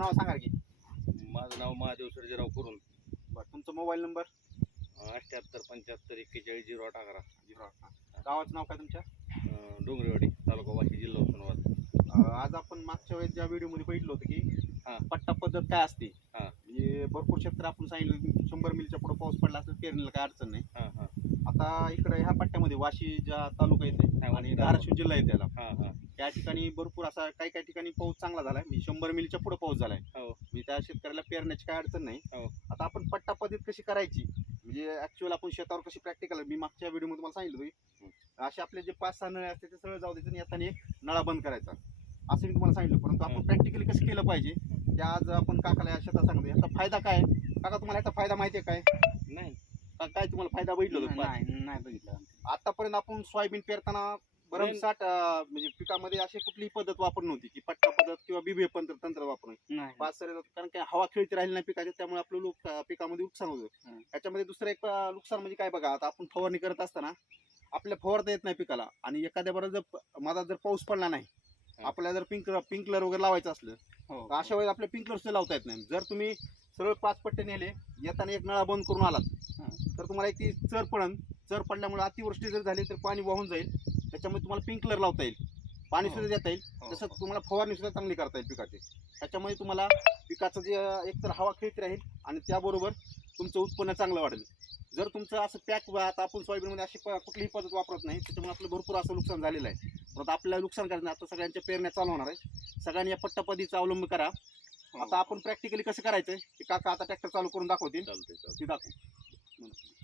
नाव सांगा की? माझं नाव महादेव सर्जेराव करून. बरं तुमचा मोबाईल नंबर? अठ्ठ्याहत्तर पंच्याहत्तर एक्केचाळीस झिरो आठ अकरा. गावाचं नाव काय तुमच्या? अं, डोंगरेवाडी तालुका वाशी जिल्हा उस्मानाबाद. अं, आज आपण मागच्या वेळेस ज्या व्हिडिओमध्ये बघितलं होतं की. पट्टा पद्धत काय असते? हा. म्हणजे भरपूर क्षेत्र आपण सांगितलं शंभर मिलच्या पुढे पाऊस पडला असेल पेरणीला काय अडचण नाही. हां हां. आता इकडे ह्या पट्ट्यामध्ये वाशी ज्या तालुका येते हा, आणि धाराशिव जिल्हा येते याला. हां हां. त्या ठिकाणी भरपूर असा काही काही ठिकाणी पाऊस चांगला झालाय. म्हणजे शंभर मिलच्या पुढे पाऊस झालाय. हो. म्हणजे त्या शेतकऱ्याला पेरण्याची काय अडचण नाही. हो. आता आपण पट्टा पद्धत कशी करायची? म्हणजे ऍक्च्युअल आपण शेतावर कशी प्रॅक्टिकल मी मागच्या व्हिडिओमध्ये तुम्हाला सांगितलं असे आपले जे पाच सहा नळे असते ते सगळं जाऊ द्यायचं आणि एक नळा बंद करायचा. असं मी तुम्हाला सांगितलं. परंतु आपण हं. प्रॅक्टिकली कसं केलं पाहिजे? ते आज आपण काकाला या शेतात सांगतो याचा फायदा काय? काका तुम्हाला याचा फायदा माहिती आहे काय? नाही. का- काय तुम्हाला फायदा बघितलं होतं नाही नाही बघितलं आतापर्यंत आपण सोयाबीन पेरताना भरमसाठ अं, म्हणजे पिकामध्ये अशी कुठलीही पद्धत वापर नव्हती की पट्टा पद्धत किंवा बीबी तंत्र तंत्र वापरून. नाही पाच सर कारण की हवा खेळती राहिली नाही पिकाची त्यामुळे आपलं लोक पिकामध्ये नुकसान होतं. त्याच्यामध्ये दुसरं एक अं, नुकसान म्हणजे काय बघा आता आपण फवारणी करत असताना आपल्या फवारता येत नाही पिकाला. आणि एखाद्या बरोबर जर प- मधात जर पाऊस पडला नाही. आपल्याला जर पिंक पिंकलर वगैरे लावायचं असलं हो. तर अशा वेळेस आपल्या पिंकलर सुद्धा लावता येत नाही. जर तुम्ही सरळ पाच पट्टे नेले येताना एक नळा बंद करून आलात. तर तुम्हाला एक ती चर पडन. चर पडल्यामुळे अतिवृष्टी जर झाली तर पाणी वाहून जाईल. त्याच्यामुळे तुम्हाला पिंकलर लावता येईल. पाणी हो. सुद्धा देता येईल. हो, तसंच हो. तुम्हाला फवारणी सुद्धा चांगली करता येईल पिकाची. त्याच्यामुळे तुम्हाला पिकाचं जे एकतर हवा खेळती राहील आणि त्याबरोबर तुमचं उत्पन्न चांगलं वाढेल. जर तुमचं असं पॅक आता आपण सोयाबीनमध्ये अशी कुठलीही पद्धत वापरत नाही. त्याच्यामुळे आपलं भरपूर असं नुकसान झालेलं आहे. परंतु आपल्याला नुकसान करायचं नाही. आता सगळ्यांच्या पेरण्या चालू होणार आहे. सगळ्यांनी या पट्टापद्धतीचा अवलंब करा. आता आपण प्रॅक्टिकली कसं करायचं की काका आता ट्रॅक्टर चालू करून दाखवतील. ती दाखव. মনে